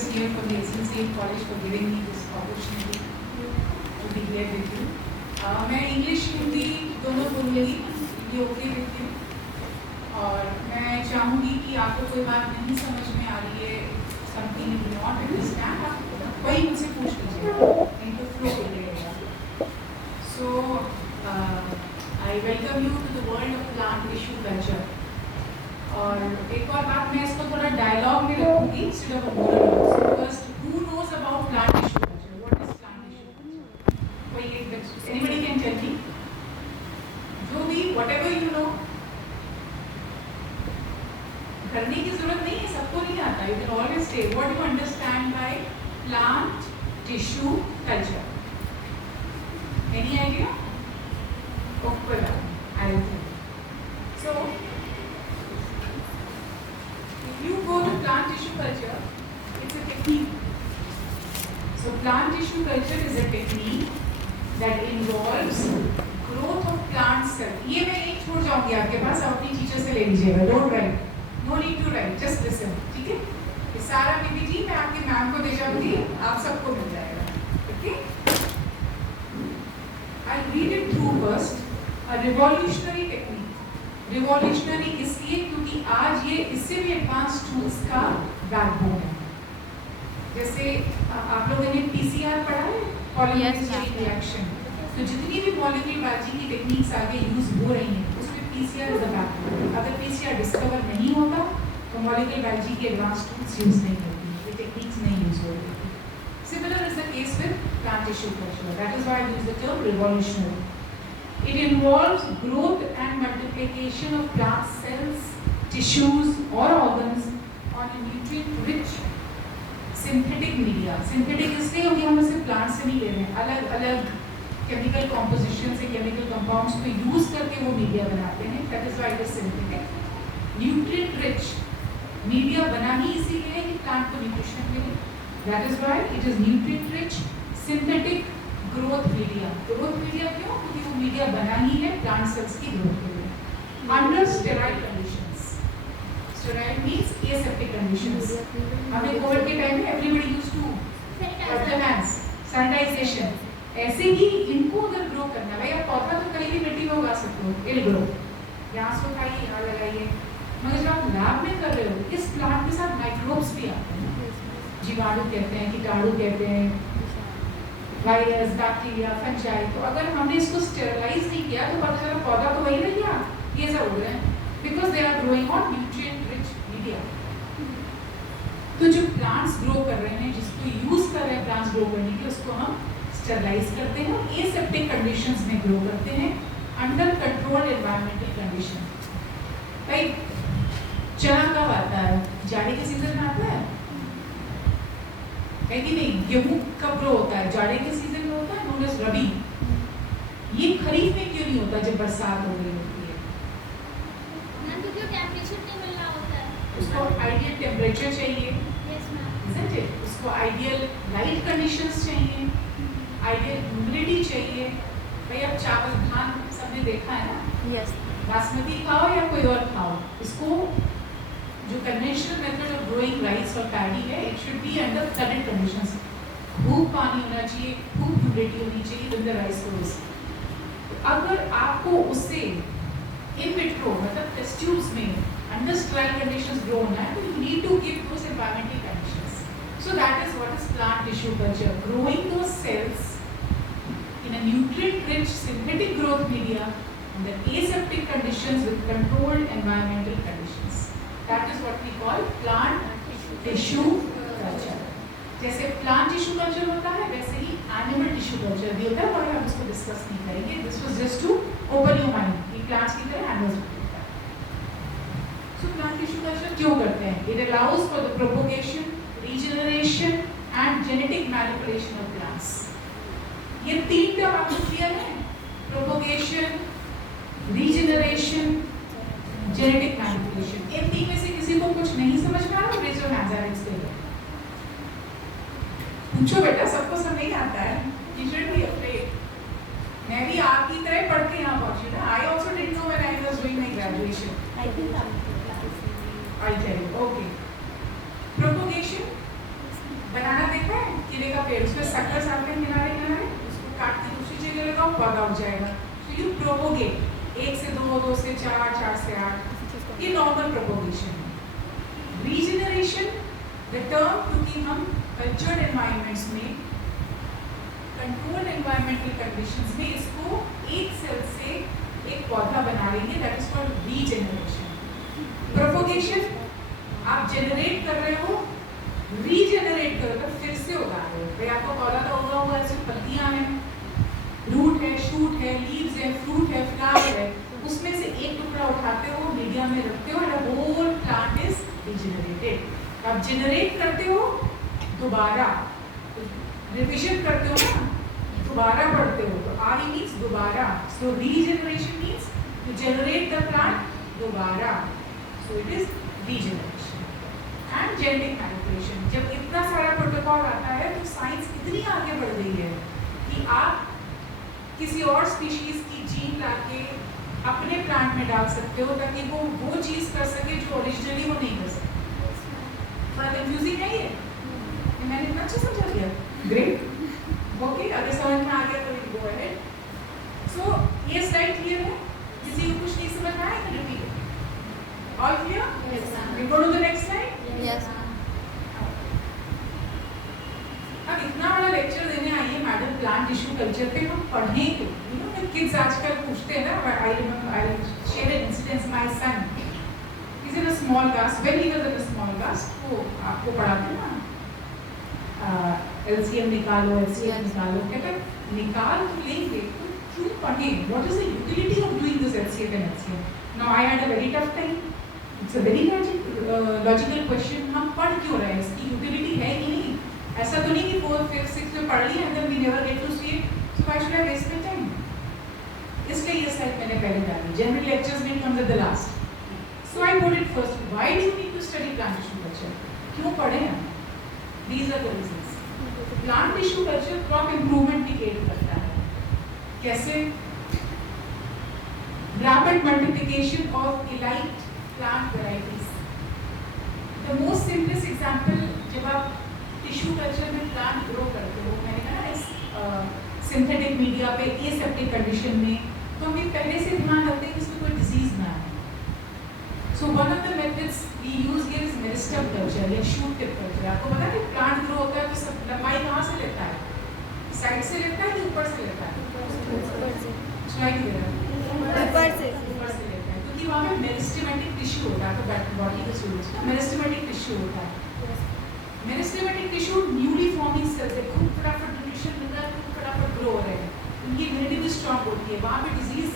Sneer from the SNCF College for giving me this opportunity to be here with you. मैं English Hindi दोनों बोलूँगी, ये okay with you? और मैं चाहूँगी कि आपको कोई बात नहीं समझ में आ रही है, समथिंग यू नॉट अंडरस्टैंड, आप वही मुझसे पूछ लीजिएगा, नहीं तो फ्लो हो जाएगा. So I welcome you to the world of plant tissue culture. और एक और बात, मैं इसको थोड़ा डायलॉग में रखूँगी instead of monologue. First, who knows about plant tissue culture? What is plant tissue culture? कोई एक एनीबडी कैन टेल मी? जो भी व्हाटएवर यू नो, करने की जरूरत नहीं है, सबको नहीं आता. You can always say what you understand by plant tissue culture. Any idea? Okay, I will. So you go to plant tissue culture, it's a technique. So plant tissue culture is a technique that involves growth of plant cell. ये मैं एक छोड़ जाऊंगी आपके पास, आप अपनी teacher से ले लीजिएगा. Don't write, no need to write, just listen. ठीक है? ये सारा PPT मैं आपके मैम को दे जाऊंगी, आप सबको मिल जाएगा. Okay? I'll read it through first. A revolutionary technique. Revolutionary इसलिए क्योंकि आज ये इससे भी एडवांस टूल्स का बैकबोन है. जैसे आप लोगों ने पीसीआर पढ़ा है, पॉलीमरेज रिएक्शन. तो जितनी भी मॉलिक्यूलर बायोलॉजी की टेक्निक्स आगे यूज हो रही हैं उसमें पीसीआर इज द बैकबोन. अगर पीसीआर डिस्कवर नहीं होता तो मॉलिक्यूलर बायोलॉजी के एडवांस टूल्स यूज नहीं होती, ये टेक्निक्स नहीं यूज होती. Similar is the case with plant tissue culture. That is why I use the term revolutionary. It involves growth and multiplication of plant cells, tissues or organs on a nutrient-rich synthetic media. Synthetic इसलिए क्योंकि हम इसे plant से नहीं ले रहे हैं, अलग-अलग chemical composition से chemical compounds को use करके वो media बनाते हैं. That is why it is synthetic. Nutrient-rich media बना ही इसीलिए है कि plant को nutrition मिले. That is why it is nutrient-rich synthetic growth media. Growth media क्यों? क्योंकि वो मीडिया बना ही है प्लांट सेल्स की ग्रोथ के लिए. Under sterile conditions. Sterile means aseptic conditions. हमें कोविड के टाइम में everybody used to wash their hands, sanitization. ऐसे ही इनको अगर ग्रो करना है, भाई आप पौधा तो कहीं भी मिट्टी में उगा सकते हो, इल ग्रो, यहाँ से उठाइए, यहाँ लगाइए. मगर जब आप लैब में कर रहे हो, इस प्लांट के साथ माइक्रोब्स भी आते हैं. जीवाणु कहते हैं, कीटाणु कहते हैं, वायरस, बैक्टीरिया, फंजाई. तो अगर हमने इसको स्टेरलाइज नहीं किया तो पता चला पौधा तो वही रह गया, ये सब हो रहे हैं, because they are growing on nutrient rich media. तो जो प्लांट्स ग्रो कर रहे हैं, जिसको यूज कर रहे हैं प्लांट्स ग्रो करने के, उसको हम स्टेरलाइज करते हैं और एसेप्टिक कंडीशंस में ग्रो करते हैं अंडर कंट्रोल्ड एनवायरमेंटल कंडीशन. भाई चना कब आता है? जाड़े के सीजन में आता है, है कि नहीं? गेहूं कब ग्रो होता है? जाड़े के सीजन में होता है, नोन एज रबी. ये खरीफ में क्यों नहीं होता जब बरसात हो रही होती है? क्योंकि टेम्परेचर नहीं मिल रहा होता है. उसको आइडियल टेम्परेचर चाहिए. Yes ma'am. Isn't it? उसको आइडियल लाइट कंडीशंस चाहिए, आइडियल ह्यूमिडिटी चाहिए. भाई अब चावल, धान सबने देखा है ना? यस. बासमती खाओ या कोई और खाओ, इसको जो conventional method of growing rice और पैडी है, it should be under flooded conditions. खूब पानी होना चाहिए, खूब ह्यूमिडिटी होनी चाहिए विद द राइस ग्रोस. अगर आपको उससे इन विट्रो मतलब टेस्ट ट्यूब्स में अंडर स्टेराइल कंडीशंस ग्रो होना है, तो you need to give those environmental conditions. So that is what is plant tissue culture. Growing those cells in a nutrient-rich synthetic growth media under aseptic conditions with controlled environmental conditions. That is what we call plant tissue culture. जैसे plant tissue culture होता है, वैसे ही animal tissue culture भी होता है, और हम इसको डिस्कस नहीं करेंगे. This was just to open your mind कि plants की तरह animals भी होता है. So plant tissue culture क्यों करते हैं? It allows for the propagation, regeneration and genetic manipulation of plants. ये तीन टर्म आपको क्लियर है? Propagation, regeneration, genetic manipulation. इन तीन में से किसी को कुछ नहीं समझ में आ रहा? Raise your hands. आर इसके लिए पूछो बेटा, सबको सब नहीं आता है. You should be afraid. मैं भी आपकी तरह पढ़ के यहाँ पहुंची ना. I also didn't know when I was doing my graduation. I think I tell you. Okay. Propagation उसमें सक्कर्स आते हैं किनारे किनारे, उसको काट के दूसरी जगह लगाओ, पौधा हो जाएगा। तो यू प्रोपोगेट 1 से 2, 2 से 4, 4 से 8, ये नॉर्मल प्रोपोगेशन है। रीजनरेशन द टर्म, क्योंकि हम कल्चर्ड एनवायरमेंट्स में, कंट्रोल्ड एनवायरमेंटल कंडीशंस में इसको एक सेल से एक पौधा बना लेंगे, that is called regeneration. Propagation आप जनरेट कर रहे हो, रीजनरेट कर रहे हो, फिर से उगा रहे हो। भाई आपका पौधा तो उगा हुआ है, इसमें पत्तियां हैं, रूट है, शूट है, लीव्स है, फ्रूट है, फ्लावर है, उसमें से एक टुकड़ा उठाते हो, मीडिया में रखते हो, and whole plant is regenerated. आप जनरेट करते हो, दोबारा रिविजन करते हो ना, दोबारा पढ़ते हो, तो आर मीन्स दोबारा, so regeneration means to generate the plant दोबारा, so it is regeneration. And genetic manipulation, जब इतना सारा प्रोटोकॉल आता है तो साइंस इतनी आगे बढ़ गई है कि आप किसी और स्पीशीज की जीन लाके अपने प्लांट में डाल सकते हो, ताकि वो चीज कर सके जो ओरिजिनली वो नहीं कर सकते। थोड़ा कंफ्यूजिंग है ये मैंने इतना अच्छा समझा दिया? ग्रेट, ओके, अगर समझ में आ गया तो गो अहेड। सो ये स्लाइड क्लियर है? किसी को कुछ नहीं समझ में आया? Repeat. All clear? Yes, ma'am. We go to the next slide. Yes, ma'am. अब इतना बड़ा लेक्चर देने आई है मैडम प्लांट टिश्यू कल्चर पे, हम पढ़ें क्यों? यू नो किड्स आजकल पूछते हैं ना, I remember I share an incident, my son is in a small class, when he was in a small class, वो आपको पढ़ाते हैं ना एलसीएम निकालो, एलसीएम निकालो, कहते हैं निकाल तो लेंगे तो क्यों पढ़ें? What is the utility of doing this LCM and LCM? Now I had a very tough time, it's a very logical question, हम पढ़ क्यों रहे हैं? इसकी यूटिलिटी है कि नहीं? ऐसा तो नहीं कि 4th, 5th, 6th में पढ़ लिया and then we never get to see it, so why should I waste my time? इसलिए ये स्लाइड मैंने पहले डाली, जनरल लेक्चर्स में comes at the last, so I put it first. Why do you need to study plant tissue culture? क्यों पढ़ें हम? These are the reasons. Plant tissue culture crop improvement भी एड करता है। कैसे? Rapid multiplication of elite plant varieties. The most simplest example, जब आप tissue culture में प्लांट ग्रो करते हो, मैंने कहा इस सिंथेटिक मीडिया पे एसेप्टिक कंडीशन में, तो हमें पहले से ध्यान रखते हैं कि इसमें कोई डिजीज ना आए। So one of the methods we use here is meristem culture या शूट टिप कल्चर। आपको पता है कि प्लांट ग्रो होता है तो सब लंबाई कहाँ से लेता है? साइड से लेता है कि ऊपर से लेता है? स्लाइड दे रहा है, ऊपर से लेता है, क्योंकि वहाँ पे मेरिस्टेमेटिक टिश्यू होता है, तो बॉडी के सूरज का मेरिस्टेमेटिक टिश्यू होता है। Meristematic tissue newly forming sales है, खूब फटाफट न्यूट्रिशन मिल रहा है, खूब फटाफट ग्रो हो रहे हैं, उनकी इम्यूनिटी भी स्ट्रॉन्ग होती है। वहाँ पे डिजीज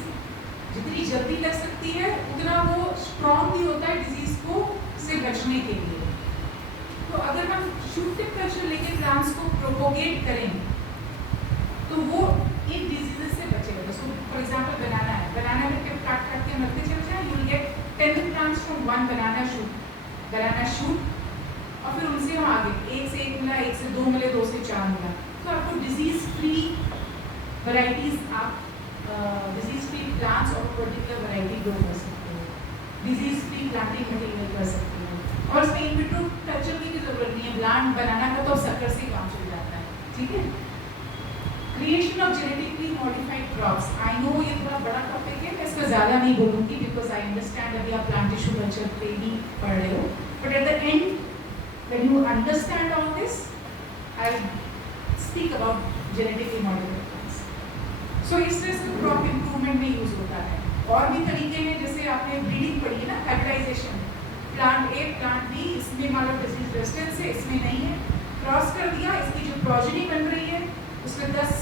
जितनी जल्दी लग सकती है उतना वो स्ट्रॉन्ग भी होता है डिजीज को से बचने के लिए। तो अगर हम शूट टिप कल्चर लेके प्लांट्स को प्रोपोगेट करें तो वो इन डिजीजेस से बचेगा। जैसे फॉर एग्जांपल बनाना है, बनाना में टिप काट काट के रखते चल जाए, you will get 10 plants from one banana shoot, और फिर उनसे हम आगे 1 से 1 मिला, 1 से 2 मिले, 2 से 4 मिला, तो आपको डिजीज फ्री वैरायटीज, आप डिजीज फ्री प्लांट्स और पर्टिकुलर वैरायटी ग्रो कर सकते हो, डिजीज फ्री प्लांटिंग मटेरियल कर सकते हो। और इसमें इन विट्रो कल्चर की भी जरूरत नहीं है, प्लांट बनाना का तो सक्कर से काम चल जाता है। ठीक है, creation of genetically modified crops. I know ये थोड़ा बड़ा टॉपिक है, मैं इसमें ज़्यादा नहीं बोलूँगी बिकॉज आई अंडरस्टैंड अभी आप प्लांट टिश्यू कल्चर पे भी पढ़ रहे हो, but at the end when you understand all this, I'll speak about genetically modified plants. So इससे सिर्फ क्रॉप इंप्रूवमेंट में यूज होता है। और भी तरीके हैं, जैसे आपने ब्रीडिंग पढ़ी है ना, hybridisation, plant A plant B, इसमें मान लो डिजीज रेजिस्टेंस है, इसमें नहीं है, क्रॉस कर दिया, इसकी जो प्रोजेनी बन रही है उसमें 10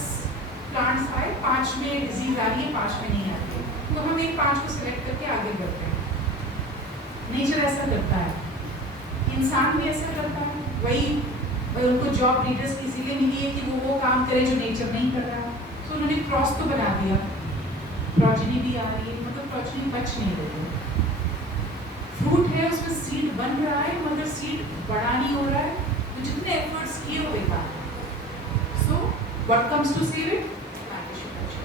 प्लांट्स आए, 5 में डिजीज आ रही है, 5 में नहीं आ रही, तो हम एक 5 को सिलेक्ट करके आगे बढ़ते हैं। नेचर ऐसा करता है, इंसान भी ऐसा करता है, वही उनको जॉब लीडर्स इसीलिए मिली है कि वो काम करें जो नेचर नहीं कर रहा, तो उन्होंने क्रॉस तो बना दिया, प्रोजेनी भी आ रही है, मतलब प्रोजेनी बच नहीं रही है। फ्रूट है उसमें सीड बन रहा है मगर सीड बड़ा नहीं हो रहा है, तो जितने एफर्ट्स किए वो बेकार है। So what comes to save it? Plant tissue culture.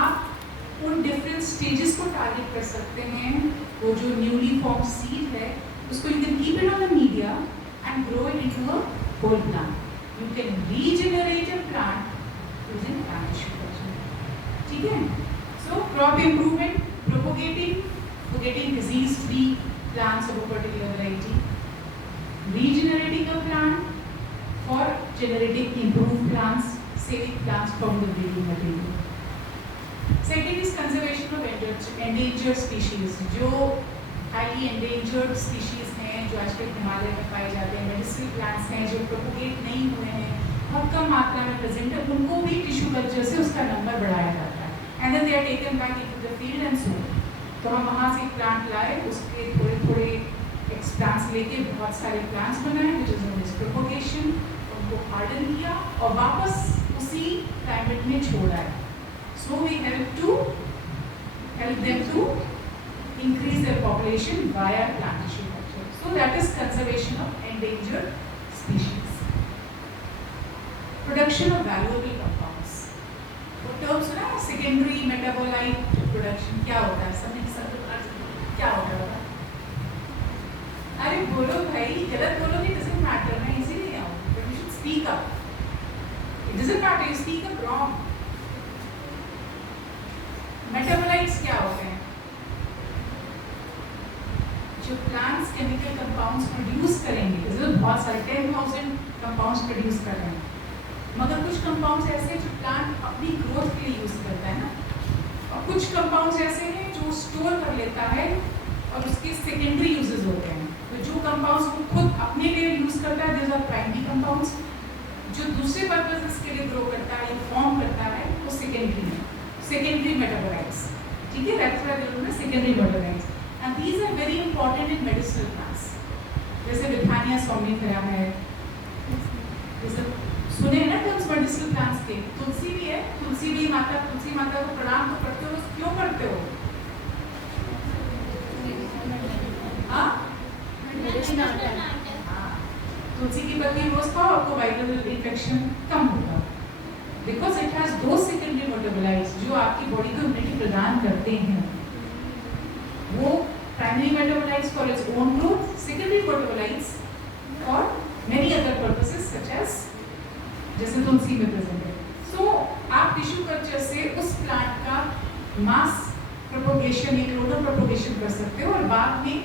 आप उन डिफरेंट स्टेजेस को टारगेट कर सकते हैं, वो जो न्यूली फॉर्म सीड है उसको you can keep it on the media and grow it into a whole plant. You can regenerate a plant using plant tissue culture. ठीक है? So crop improvement, propagating disease-free plants of a particular variety, regenerating a plant for generating improved plants, saving plants from the breeding material. Second is conservation of endangered species. जो highly endangered species हैं, जो आजकल हिमालय में पाए जाते हैं, medicinal plants हैं, जो propagate नहीं हुए हैं, बहुत कम मात्रा में present है, उनको भी टिश्यू कल्चर से उसका नंबर बढ़ाया जाता है. And then they are taken back into the field and sold. तो हम वहाँ से प्लांट लाए, उसके थोड़े एक्सप्लांट्स लेके बहुत सारे प्लांट्स बनाए, which is known as propagation. उनको हार्डन किया और वापस उसी क्लाइमेट में छोड़ा है. So we help them to increase their population via plant tissue culture. So that is conservation of endangered species. Production of valuable compounds. वो term सुना है, secondary metabolite production क्या होता है? क्या होता है? अरे बोलो भाई, गलत बोलोगे doesn't matter, मैं इसीलिए आऊँ. But you should speak up. It doesn't matter, you speak up wrong. Metabolites क्या होते हैं? जो प्लांट्स केमिकल कंपाउंड्स प्रोड्यूस करेंगे, जैसे बहुत सारे 10,000 कंपाउंड्स प्रोड्यूस कर रहे हैं, मगर कुछ कंपाउंड्स ऐसे हैं जो प्लांट अपनी ग्रोथ के लिए यूज करता है ना, और कुछ कंपाउंड्स ऐसे हैं जो स्टोर कर लेता है और उसके सेकेंडरी यूजेस होते हैं. तो जो कंपाउंड्स वो खुद अपने लिए यूज करता है, दीज आर प्राइमरी कंपाउंड्स. जो दूसरे पर्पसेस के लिए ग्रो करता है, फॉर्म करता है, वो सेकेंडरी है. Secondary metabolites, ठीक है? That's why they are known as secondary metabolites, and these are very important in medicinal plants. जैसे Withania somnifera है, जैसे सुने हैं ना terms medicinal plants के. तुलसी भी है, तुलसी माता को प्रणाम तो करते हो, क्यों करते हो? हाँ? तुलसी की पत्ती रोज खाओ, आपको वायरल इन्फेक्शन कम होगा. Because it has those secondary metabolites जो आपकी बॉडी को इम्यूनिटी प्रदान करते हैं. वो primary metabolites for its own growth, secondary metabolites for many other purposes such as जैसे तुलसी में प्रेजेंट है. So आप टिश्यू कल्चर से उस प्लांट का मास प्रोपोगेशन या क्लोनल प्रोपोगेशन कर सकते हो, और बाद में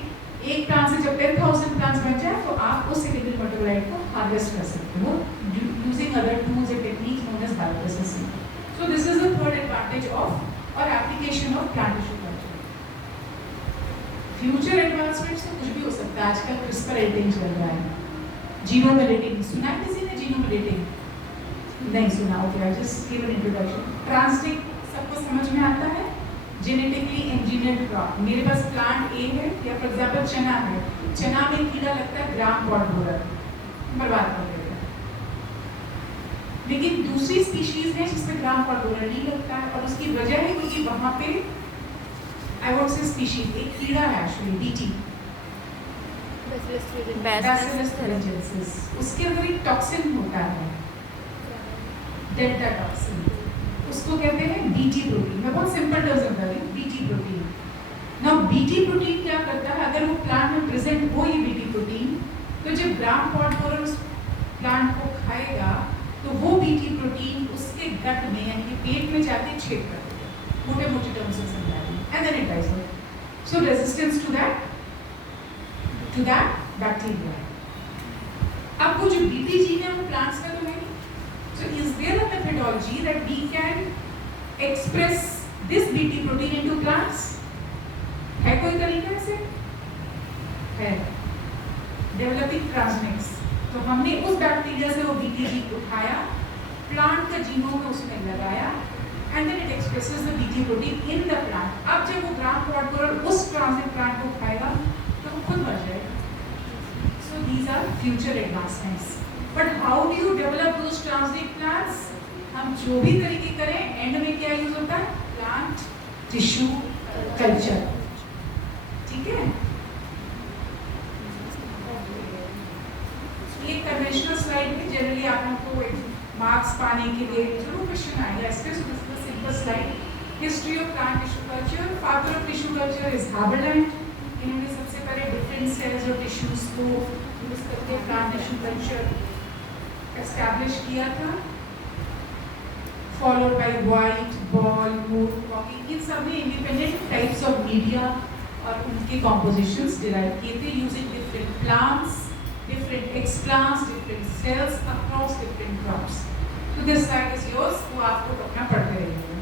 एक प्लांट से जब 10,000 प्लांट्स बन जाए तो आप उस सेकेंडरी मेटाबोलाइट को हार्वेस्ट कर सकते हो using other tools and techniques known as bioprocessing. So this is the third advantage of or application of plant tissue culture. Future advancements तो कुछ भी हो सकता है. आजकल CRISPR editing चल रहा है, genome editing सुना है किसी ने? genome editing नहीं सुना? Okay, I just give an introduction. Transgenic सबको समझ में आता है? Genetically engineered crop. मेरे पास प्लांट ए है, या फॉर एग्जांपल चना है, चना में कीड़ा लगता है, ग्राम पॉट बोरर, बर्बाद कर देता है. लेकिन दूसरी स्पीशीज है जिसमें ग्राम पॉट बोरर नहीं लगता है, और उसकी वजह है क्योंकि वहाँ पे आई वुड से स्पीशीज एक कीड़ा है एक्चुअली, बीटी बैसिलस thuringiensis. उसके अंदर एक टॉक्सिन होता है, डेल्टा टॉक्सिन, उसको कहते हैं बीटी प्रोटीन. मैं बहुत सिंपल टर्म्स में बता रही हूँ, BT protein. Now BT protein क्या करता है? अगर वो प्लांट में प्रेजेंट हो ये बीटी प्रोटीन, तो जब ग्राम पॉट बोरर उस प्लांट को खाएगा तो वो बीटी प्रोटीन उसके गट में यानी कि पेट में जाके छेद कर देगा. मोटे टर्म्स में समझा रही हूँ. And then it dies out. So resistance to that bacteria. अब वो जो बीटी जीन है वो प्लांट्स में तो नहीं. So is there a methodology that we can express this BT protein into plants? है कोई तरीका ऐसे? है. Developing transgenics. तो हमने उस बैक्टीरिया से वो BT जीन उठाया, प्लांट का जीनोम में उसमें लगाया, and then it expresses the BT protein in the plant. अब जब वो ग्राम पॉट बोरर उस ट्रांसजेनिक प्लांट को खाएगा तो वो खुद मर जाएगा. So these are future advancements. But how do you develop those transgenic plants? हम जो भी तरीके करें, एंड में क्या यूज होता है? Plant tissue culture. ठीक है? ये कन्वेंशनल स्लाइड में जनरली आप लोगों को मार्क्स पाने के लिए जरूर क्वेश्चन आएगा इसके. So this is the simple slide. History of plant tissue culture. Father of tissue culture is Haberlandt. इन्होंने सबसे पहले डिफरेंट सेल्स और टिश्यूज को यूज करके प्लांट टिश्यू कल्चर एस्टैब्लिश किया था, followed by White, Ball, Moore, कॉकी, इन सब ने इंडिपेंडेंट टाइप्स ऑफ मीडिया और उनके कॉम्पोजिशंस डिराइव किए थे using different plants, different explants, different cells across different crops. So this slide is yours, वो आपको अपना पढ़ते रहिएगा.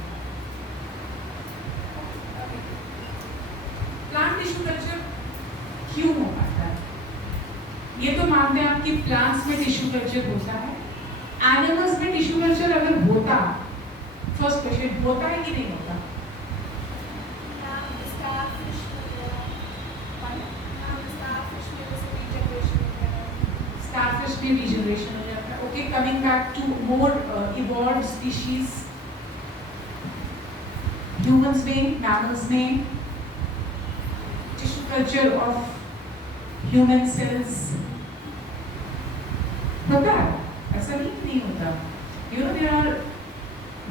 Plant tissue culture क्यों हो पाता है? ये तो मानते हैं आप कि plants में tissue culture होता है. Animals में tissue culture अगर होता, first question होता है कि नहीं होता? Starfish में regeneration हो जाता है. Okay, coming back to more evolved species. Humans में, mammals में, tissue culture of human cells होता है. ऐसा नहीं होता. You know there are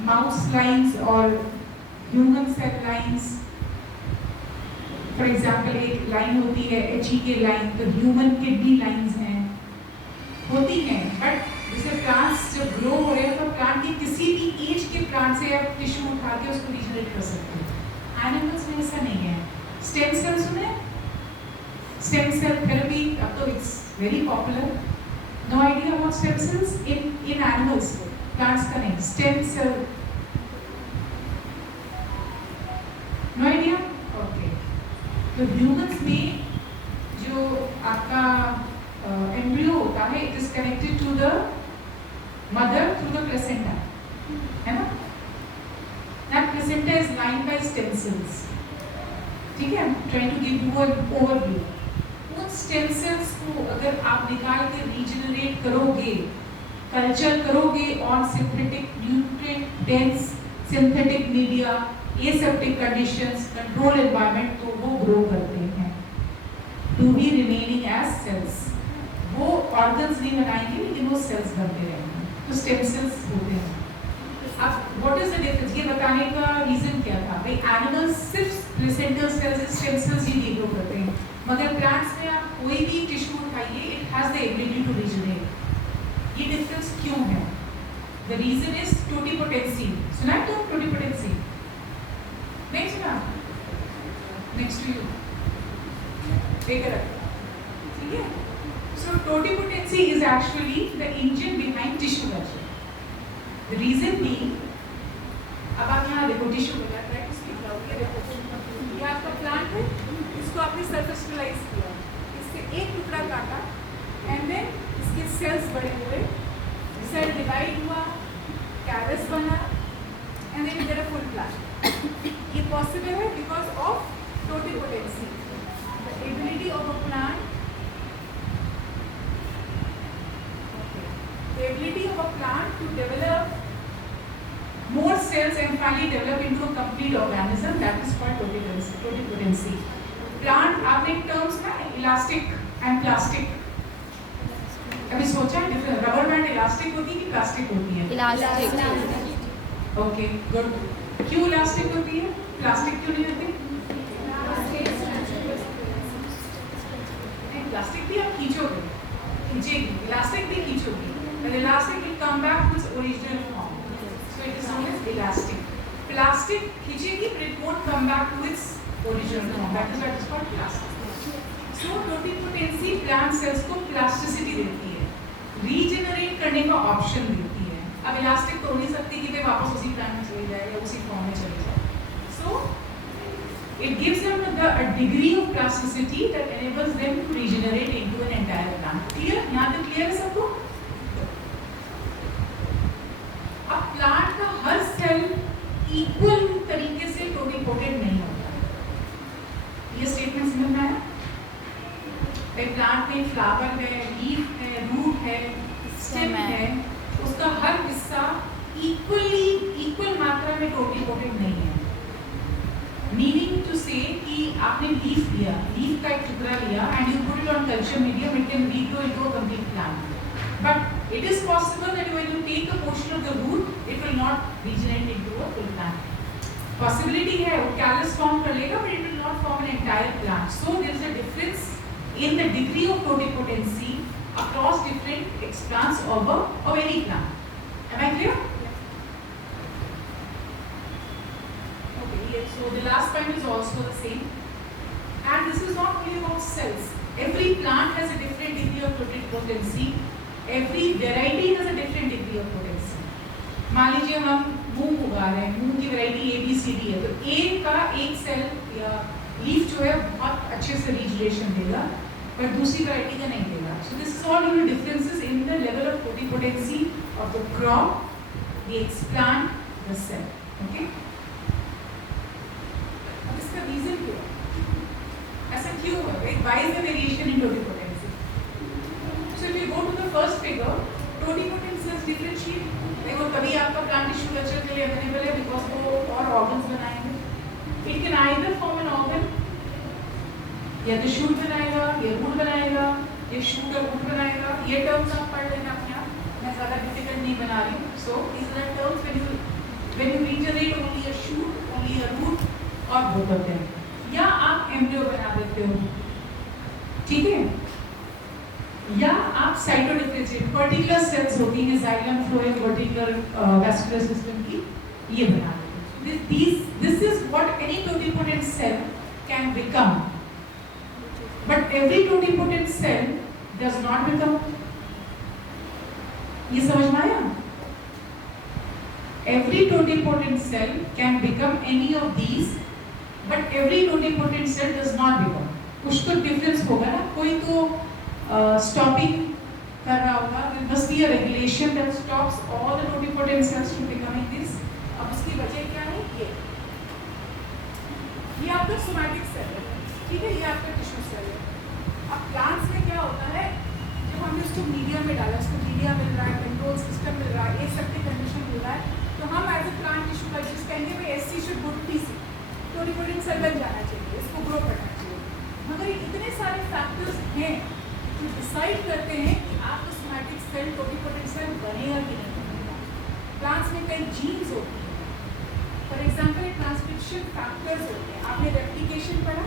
mouse lines or human cell lines. For example, एक line होती है HEK line, तो human kidney lines हैं. होती हैं, बट जैसे प्लांट्स जब ग्रो हो रहे हैं तो प्लांट की किसी भी एज के प्लांट से आप टिश्यू उठा के उसको रीजनरेट कर सकते हैं. एनिमल्स में ऐसा नहीं है. स्टेम सेल सुने? स्टेम सेल थेरेपी अब तो it's very popular. No idea about stem cells in animals, plants का नहीं. Stem cell no idea. Okay, तो ह्यूमंस में जो आपका embryo होता है, it is connected to the mother through the placenta, है ना? That placenta is lined by stem cells. ठीक है? I'm trying to give you an overview. उन stem cells को अगर आप निकाल के regenerate करोगे, culture करोगे on synthetic nutrient dense synthetic media, aseptic conditions, controlled environment, तो वो grow करते हैं. To be remaining as cells. वो ऑर्गन्स नहीं बनाएंगे लेकिन वो सेल्स बनते रहेंगे. तो स्टेम सेल्स होते हैं. अब व्हाट इज द डिफरेंस, ये बताने का रीजन क्या था? भाई एनिमल्स सिर्फ प्लेसेंटल सेल्स, स्टेम सेल्स ही ग्रो करते हैं, मगर प्लांट्स में आप कोई भी टिश्यू उठाइए, it has the ability to regenerate. ये डिफरेंस क्यों है? The reason is totipotency. सुना है तो टोटिपोटेंसी? नहीं सुना? नेक्स्ट टू यू लेकर ठीक है. So totipotency is actually the engine behind tissue culture. The reason being, अब आप यहाँ देखो टिश्यू बना है, ये आपका प्लांट है, इसको आपने सरफेसियलाइज किया, इससे एक टुकड़ा काटा, एंड देन इसके सेल्स बड़े हुए, सेल डिवाइड हुआ, कैरस बना, and then there a full plant. ये पॉसिबल है because of totipotency, the ability of a plant. The ability of a plant to develop more cells and finally develop into a complete organism, that is called totipotency. Plant आपने terms ना elastic and plastic. अभी सोचा है difference? Rubber band elastic होती है कि plastic होती है? इलास्टिक. Okay, good. क्यों इलास्टिक होती है, प्लास्टिक क्यों नहीं होती? प्लास्टिक भी आप खींचोगे, खींचेगी, इलास्टिक भी खींचोगी. The elastic will come back to its original form. So it is known as elastic. Plastic खींचेगी but it won't come back to its original form. That is called plastic. So totipotency plant cells को plasticity देती है, regenerate करने का option देती है. अब elastic तो हो नहीं सकती कि वे वापस उसी plant में चले जाए या उसी form में चले जाए. So it gives them a degree of plasticity that enables them to regenerate into an entire plant. Clear? यहाँ तक clear है सबको? अब प्लांट का हर सेल इक्वल तरीके से टोटिपोटेंट नहीं होता. ये स्टेटमेंट समझ में आया? प्लांट में फ्लावर है, लीफ है, रूट है, स्टेम है, उसका हर हिस्सा इक्वल मात्रा में टोटिपोटेंट नहीं है. मीनिंग टू से कि आपने लीफ लिया, लीफ का एक टुकड़ा लिया and you put it on culture medium, it can regrow into a complete plant. But it is possible that when you take a portion of the root, it will not regenerate into a full plant. Possibility है, वो callus form कर लेगा, but it will not form an entire plant. So there is a difference in the degree of totipotency across different explants of any plant. Am I clear? Okay, yes. So the last point is also the same. And this is not only about cells. Every plant has a different degree of potency. Every variety has a different degree of potency. मान लीजिए हम मूंग उगा रहे हैं, मूंग की variety A, B, C, D है, तो A का एक सेल या लीफ जो है बहुत अच्छे से रीजनरेशन देगा, पर दूसरी वैरायटी का नहीं देगा. So this is all differences in the level of potency of the crop, the explant, the cell. Okay? अब इसका रीजन क्या है? ऐसा क्यों है? Right? Why is the variation in totipotency? So if you go to the first figure, totipotent cells differentiate. देखो तभी आपका प्लांट टिश्यू कल्चर के लिए अवेलेबल है बिकॉज वो और ऑर्गन्स बनाएंगे. It can either form an organ, या तो शूट बनाएगा या रूट बनाएगा, या शूट और रूट बनाएगा. ये टर्म्स आप पढ़ लेना अपने आप, मैं ज़्यादा डिफिकल्ट नहीं बना रही हूँ. So these are terms when you regenerate only a shoot, only a root or both of them. या आप एम्ब्रियो बना देते हो, ठीक है, या आप साइटोडिफरेंशिएट पर्टिकुलर सेल्स होती हैं xylem, phloem, vertical vascular system की, ये बना देते हैं. This is what any totipotent cell can become, but every totipotent cell does not become. ये समझ में आया? Every totipotent cell can become any of these, but every totipotent cell does not become. कुछ तो डिफरेंस होगा ना. कोई तो stopping कर रहा होगा. There must be a regulation that stops all the totipotent cells from becoming this. अब उसकी वजह क्या है? ये आपका सोमैटिक सेल है, ठीक है, ये आपका टिश्यू सेल है. अब प्लांट्स में क्या होता है, जब हमने उसको मीडिया में डाला, उसको मीडिया मिल रहा है, कंट्रोल सिस्टम मिल रहा है, एक सेप्टिक कंडीशन मिल रहा है, तो हम as a plant tissue culture कहेंगे भाई SC should go to TC, totipotent cell बन जाना चाहिए, इसको ग्रो करना चाहिए. मगर ये इतने सारे फैक्टर्स हैं जो डिसाइड करते हैं कि आपका सोमैटिक सेल टोटिपोटेंट सेल बनेगा कि नहीं बनेगा. प्लांट्स में कई जीन्स होती हैं, फॉर एग्जांपल ट्रांसक्रिप्शन फैक्टर्स होते हैं. आपने रेप्लिकेशन पढ़ा,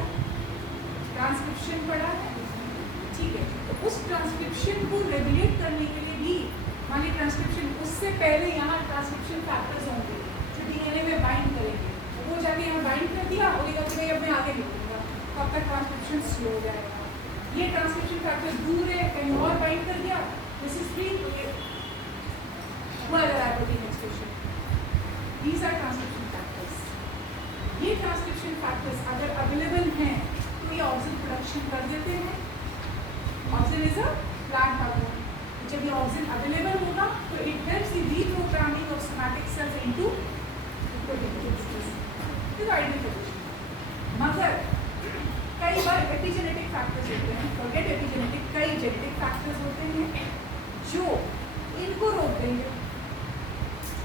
ट्रांसक्रिप्शन पढ़ा है, ठीक है. तो उस ट्रांसक्रिप्शन को रेगुलेट करने के लिए भी, मान लीजिए ट्रांसक्रिप्शन, उससे पहले यहाँ ट्रांसक्रिप्शन फैक्टर्स होंगे जो DNA में बाइंड करेंगे. वो जाके यहाँ बाइंड कर दिया, बोलेगा कि भाई अब मैं आगे नहीं बढ़ूंगा, तो आपका ट्रांसक्रिप्शन स्लो हो जाएगा. ये ट्रांसक्रिप्शन फैक्टर दूर है, कहीं और बाइंड कर दिया, दिस इज फ्री, तो ये हुआ जा रहा है protein expression. These are transcription factors. ये ट्रांसक्रिप्शन फैक्टर्स अगर अवेलेबल हैं तो ये ऑक्सीजन प्रोडक्शन कर देते हैं. Oxygen is a plant hormone. जब ये ऑक्सीजन अवेलेबल होगा तो it helps in reprogramming of somatic cells into protein expression. This is ideal condition. मगर कई बार एपिजेनेटिक फैक्टर्स होते हैं, फॉरगेट एपिजेनेटिक, कई जेनेटिक फैक्टर्स होते हैं जो इनको रोक देंगे.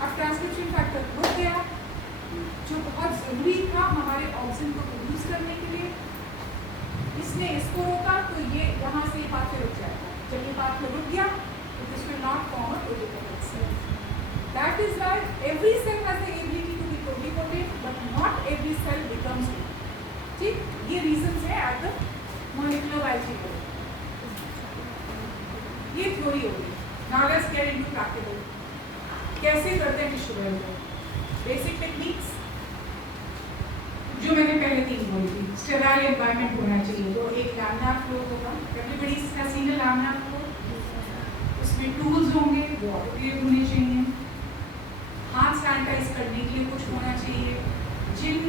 अब ट्रांसक्रिप्शन फैक्टर रुक गया जो बहुत ज़रूरी था हमारे ऑक्सीजन को प्रोड्यूस करने के लिए, इसने इसको रोका, तो ये यहाँ से ये पाथवे रुक जाएगा. जब ये पाथवे रुक गया तो this will not form a totipotent cell. That is why every cell has the ability to be totipotent, but not every cell becomes totipotent. ठीक, ये रीजंस है एट द मॉलिक्यूलर बायोलॉजी को. ये थ्योरी हो गई. Now let's get into practical. कैसे करते हैं टिश्यू डेवलपमेंट? बेसिक टेक्निक्स जो मैंने पहले 3 बोली थी. स्टेराइल एनवायरनमेंट होना चाहिए, तो एक लैमिनार फ्लो होगा, everybody has seen a laminar flow. उसमें टूल्स होंगे, वो ऑटोक्लेव होने चाहिए. हाथ सैनिटाइज करने के लिए कुछ होना चाहिए. जिन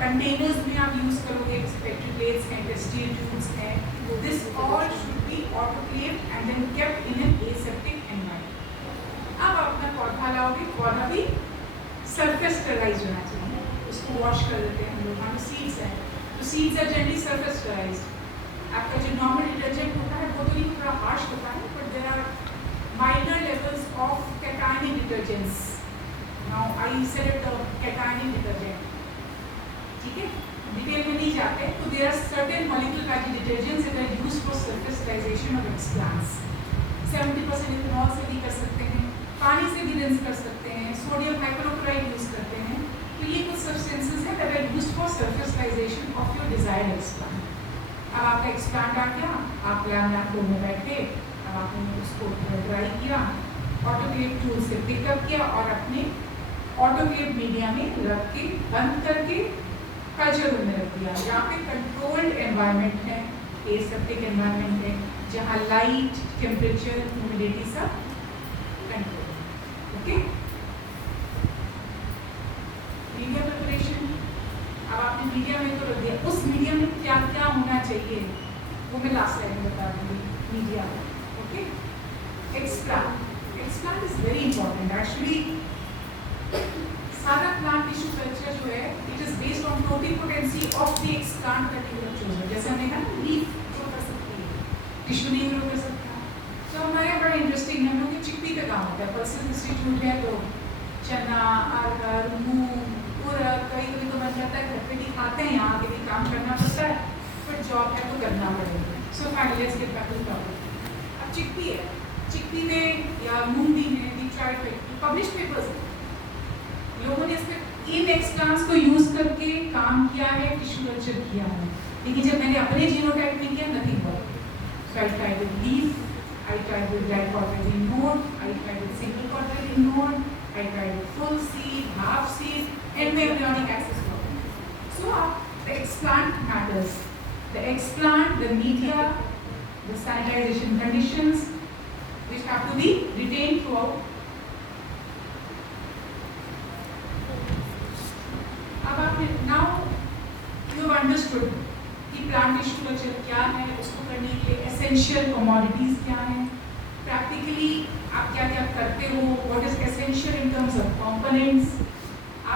कंटेनर्स में आप यूज करोगे, पेट्री प्लेट्स हैं, टेस्ट ट्यूब्स हैं, this all should be autoclaved and then kept in an aseptic environment. अब आप अपना पौधा लाओगे, पौधा भी सरफेस स्टेराइज होना चाहिए. उसको वॉश कर देते हैं हम लोग. हम सीड्स हैं तो सीड्स आर जनरली सरफेस स्टेराइज्ड. आपका जो नॉर्मल डिटर्जेंट होता है वो तो नहीं, थोड़ा हार्श होता है, but there are minor levels of cationic detergents. Now I said it cationic detergent, ठीक है, डिटेल में नहीं जाते. तो there are certain molecular fatty detergents that are used for surface sterilization of its plants. 70% ethanol से भी कर सकते हैं, पानी से भी रिंस कर सकते हैं, सोडियम हाइपोक्लोराइड यूज करते हैं. तो ये कुछ सब्सटेंसेस हैं that are used for surfacization of your desired explant. अब आपका एक्सप्लांट आ गया, आप लैमिनार फ्लो में बैठे, अब आपने उसको ड्राई किया, ऑटोक्लेव टूल से पिकअप किया और अपने ऑटोक्लेव मीडिया में रख के बंद करके कल्चर रूम में रख दिया। यहाँ पे कंट्रोल्ड एनवायरनमेंट है, एसेप्टिक एनवायरनमेंट है, जहाँ लाइट, टेम्परेचर, ह्यूमिडिटी सब कंट्रोल। Okay, media preparation. अब आपने मीडिया में तो रख दिया, उस मीडिया में क्या क्या होना चाहिए वो मैं लास्ट स्लाइड में बता दूंगी। Media, okay, explant is very important actually. सारा प्लांट टिश्यू कल्चर जो है it is based on totipotency of the explant that you have chosen. जैसे हमने कहा लीफ ग्रो कर सकती है, टिश्यू नहीं ग्रो कर सकता। तो हमारे यहाँ बड़ा इंटरेस्टिंग है, हम लोग की चिकपी पे काम होता है। पल्सेस इंस्टीट्यूट है तो चना, अरहर, मूंग, उड़द, कभी तो मन करता है घर पे भी खाते हैं, यहाँ के भी काम करना पड़ता है, पर जॉब है तो करना पड़ेगा। So finally let's get back to the topic. अब चिकपी है, चिकपी में या मूंग भी है, वी ट्राइड पब्लिश पेपर्स हैं, लोगों ने इस पे इन एक्सप्लांट्स को यूज करके काम किया है, टिश्यू कल्चर किया है। लेकिन जब मैंने अपने जीनोटाइप में किया, nothing work. So I tried with leaf, I tried with glycoprotein node, I tried with single protein node, I tried with full seed, half seed, and my embryonic axis node. So the explant matters. The explant, the media, the sanitization conditions, which have to be retained throughout. अब आपने now you have understood कि plant tissue culture क्या है, उसको करने के लिए essential commodities क्या हैं, प्रैक्टिकली आप क्या क्या करते हो, what is essential in terms of components.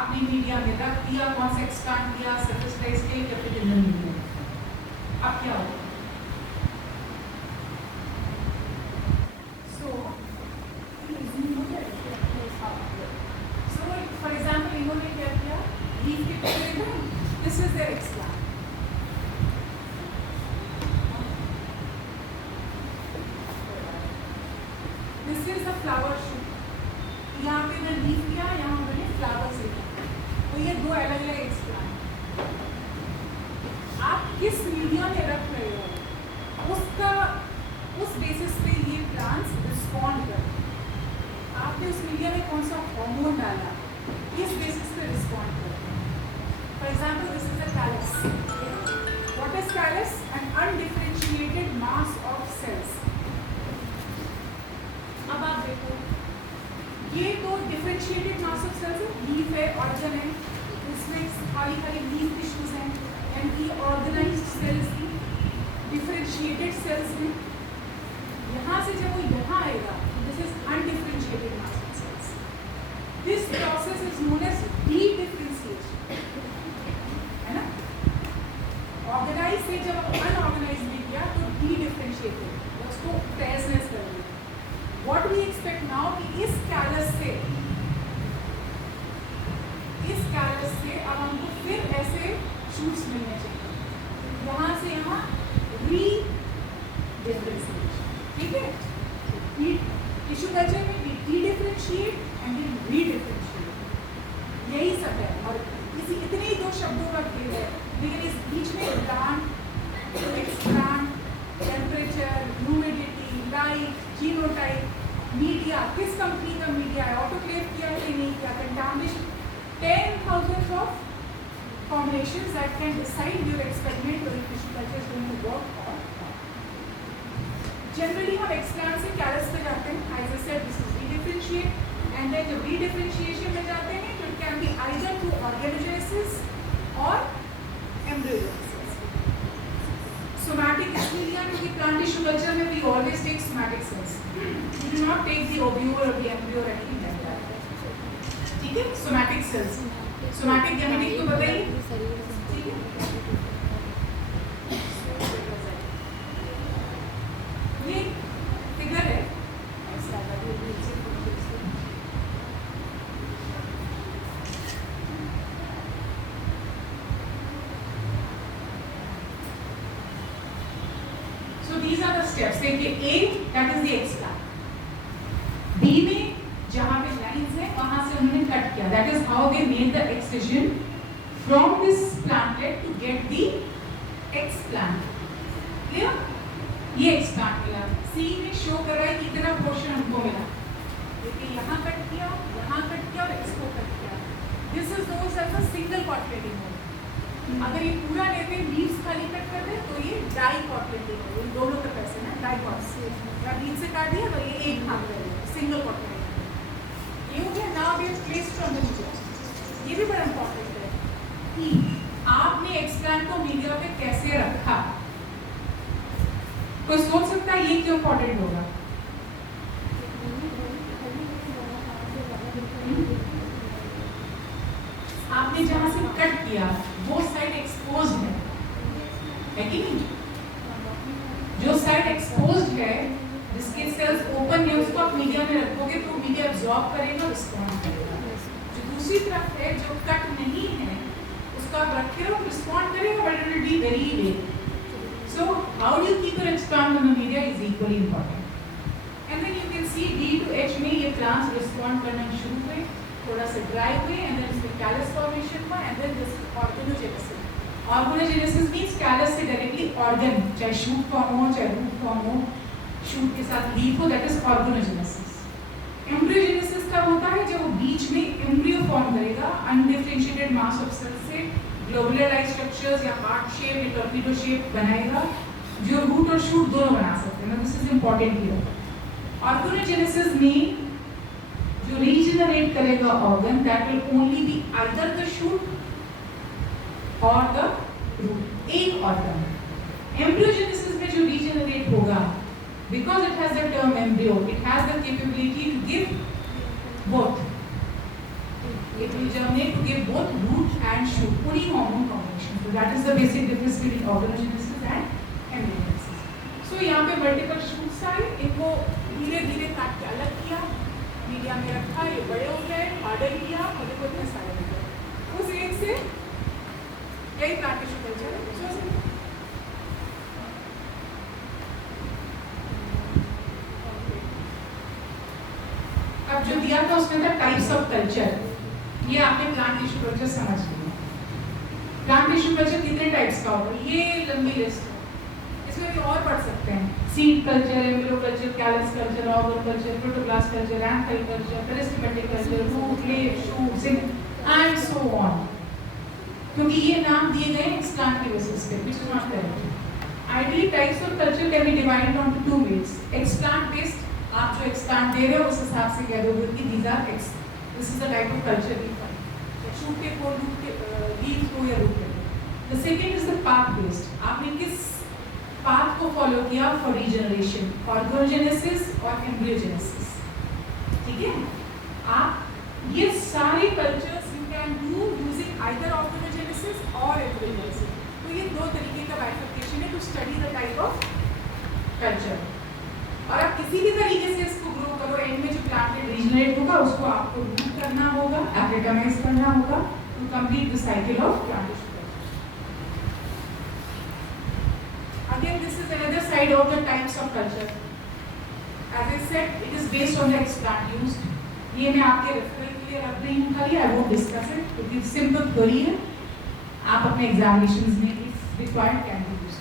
आपने मीडिया में रख दिया, कौन सा एक्सप्लांट दिया, सरफेस के लिए कैपिटल मीडिया। अब क्या होगा? फॉर एग्जाम्पल इन्होंने क्या किया, लीफ के पहले ना this is their explant. This is the flower shoot. यहाँ पे मैं लीफ किया, यहाँ मैंने फ्लावर से किया, तो ये दो अलग अलग एक्सप्लांट। आप किस मीडिया में रख रहे हो उसका, उस बेसिस पे ये प्लांट्स रिस्पॉन्ड करते हैं। आपने उस मीडिया में कौन सा हार्मोन डाला, इस बेसिस पे रिस्पॉन्ड करते हैं। For example this is a callus. What is callus? An undifferentiated mass of cells. अब आप देखो, ये तो डिफरेंशिएटेड मास ऑफ सेल्स है, लीफ है, ऑर्गन है, इसमें खाली खाली लीफ टिश्यूज हैं, एंटी ऑर्गेनाइज्ड सेल्स की डिफरेंशिएटेड सेल्स हैं। यहाँ से जब वो यहाँ आएगा, this is undifferentiated mass of cells. This process is known as dedifferentiation, है ना। ऑर्गेनाइज से जब अनऑर्गेनाइज में गया तो डी-डिफरेंशिएटेड, उसको प्रेजेंस कर दिया। What we expect now कि इस कैलस से अब हमको फिर ऐसे शूट्स मिलने चाहिए, यहाँ से यहाँ री-डिफरेंशिएशन, ठीक है। टिश्यू कल्चर में we de-differentiate and then re-differentiate, यही सब है। और इसी इतने ही दो शब्दों का खेल है, लेकिन इस बीच में plant, explant, temperature, humidity, light, genotype, media, किस कंपनी का मीडिया है, ऑटोक्लेव किया है कि नहीं किया, contamination, 10,000 of combinations that can decide your experiment or if tissue culture is going to work or not. Generally हम एक्सप्लांट से कैलस पे जाते हैं, as I said this is re-differentiate, and then जब re-differentiation में जाते हैं तो it can be either through organogenesis or embryogenesis. Somatic इसलिए लिया क्योंकि प्लांट टिश्यू कल्चर में we always take somatic cells. We do not take the ovule or the embryo or anything like that. ठीक है, somatic cells. सोमैटिक गैमेटिक तो बताइए, ठीक है। ये फिगर है, so these are the steps. देखिए A that is the explant, B में जहाँ पे लाइंस है वहाँ से उन्होंने कट किया, that is how they made the excision from this plantlet to get the explant. Clear? ये explant मिला। C में शो कर यहाँ कट किया और इसको कट किया। This is known as a single कॉटलेटिंग मोड। अगर ये पूरा लेते लीव्स खाली कट कर दे तो ये डाई कॉटलेटिंग मोड, इन दोनों तरफ ऐसे ना डाई कॉटलेटिंग। बीच से काट दिया तो ये एक भाग रहेगा, सिंगल कॉटलेटिंग। ये हो गया। Now we have placed on the media. ये भी बड़ा इंपॉर्टेंट है कि आपने एक्सप्लांट को मीडिया पे कैसे रखा। कोई सोच सकता है ये क्यों इंपॉर्टेंट होगा? आपने जहां से कट किया वो साइड एक्सपोज्ड है कि नहीं? जो साइड एक्सपोज्ड है, जिसके सेल्स ओपन है, उसको आप मीडिया में रखोगे तो मीडिया एब्जॉर्ब करेगा, रिस्पॉन्ड करेगा। जो दूसरी तरफ है, जो कट नहीं है, उसको आप रखे हो, रिस्पॉन्ड करेगा, but it will be very late. So how do you keep your expand on the media is equally important. And then you can see D to H में ये plants respond करना शुरू हुए, थोड़ा सा dry हुए, and then इसमें callus formation हुआ, and then this organogenesis. Organogenesis means callus से directly organ, चाहे shoot form हो, चाहे root form हो, shoot के साथ leaf हो, that is organogenesis. Embryogenesis कब होता है? जब वो बीच में embryo form करेगा, undifferentiated mass of cells से ग्लोबुलर लाइक स्ट्रक्चर्स या हार्ट शेप या टॉर्पिडो शेप बनाएगा, जो रूट और शूट दोनों बना सकते हैं। This is important here. Organogenesis में जो रीजनरेट करेगा organ, that will only be either the shoot or the root, एक ऑर्गन। एम्ब्रियोजेनेसिस में जो रीजनरेट होगा, because it has the term embryo, it has the capability to give both. It will germinate to give both root and shoot, only hormone combination. So that is the basic difference between organogenesis and embryogenesis. So यहाँ पे multiple shoots आए, इनको धीरे धीरे काट के अलग किया, मीडिया में रखा, ये बड़े हो गए, हार्डन किया, और देखो इतने सारे हो गए। उस एक से यही प्लांट टिश्यू कल्चर है। अब जो दिया था उसमें था टाइप्स ऑफ कल्चर। ये आपने प्लांट टिश्यू कल्चर समझ लिया। प्लांट टिश्यू कल्चर कितने टाइप्स का होगा? ये लंबी लिस्ट है, इसमें भी और पढ़ सकते हैं। Seed culture, embryo culture, callus culture, organ culture, protoplast culture, anther culture, meristematic culture, root, leaf, shoot, and so on. क्योंकि ये नाम दिए गए एक्सप्लांट के बेसिस पे, which is not correct. Ideally, types of culture can be divided onto two ways. Explant based, आप जो explant दे रहे हो उस हिसाब से कह दोगे कि these are This is the type of culture we find. Shoot के को, root के, leaf को या root के। The second is the path based. आपने किस path को follow किया for regeneration, organogenesis और embryogenesis, ठीक है? आप ये सारे cultures you can do using either organogenesis or embryogenesis. तो ये दो तरीके का bifurcation है to study the type of culture. और आप किसी भी तरीके से इसको ग्रो करो, एंड में जो प्लांट रीजनरेट होगा उसको आपको रूट करना होगा, एप्लिटामाइज करना होगा to complete the cycle of plant tissue culture. Again this is another side of the types of culture. As I said, it is based on the explant used. ये मैं आपके रेफरल के लिए रख रही हूँ खाली, आई वोंट डिस्कस इट क्योंकि सिंपल थ्योरी है, आप अपने एग्जामिनेशंस में if required can be used.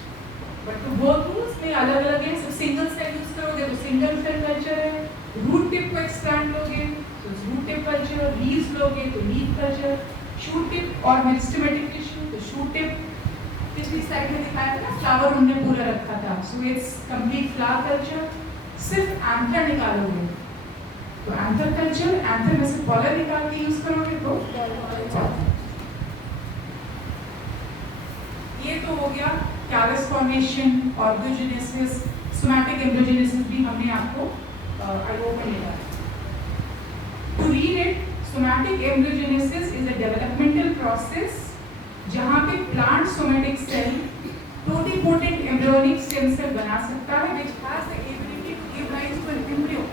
But to go through इसमें अलग अलग है। सब सिंगल सेल यूज करोगे तो सिंगल सेल कल्चर है, रूट टिप को एक्सप्लांट लोगे तो रूट टिप कल्चर, लीव्स लोगे तो लीफ कल्चर, शूट टिप और मेरिस्टेमेटिक टिश्यू तो शूट टिप। पिछली स्लाइड में दिखाया था फ्लावर उन्होंने पूरा रखा था, so it's complete flower culture. सिर्फ एंथर निकालोगे तो एंथर कल्चर, एंथर में से पॉलन निकाल के यूज करोगे तो ये तो हो गया callus formation, organogenesis, somatic embryogenesis भी हमने आपको आई होप मिला। To read it, somatic embryogenesis is a developmental process जहां पे plant somatic cell totipotent embryonic stem cell बना सकता है which has the ability to give rise to an embryo.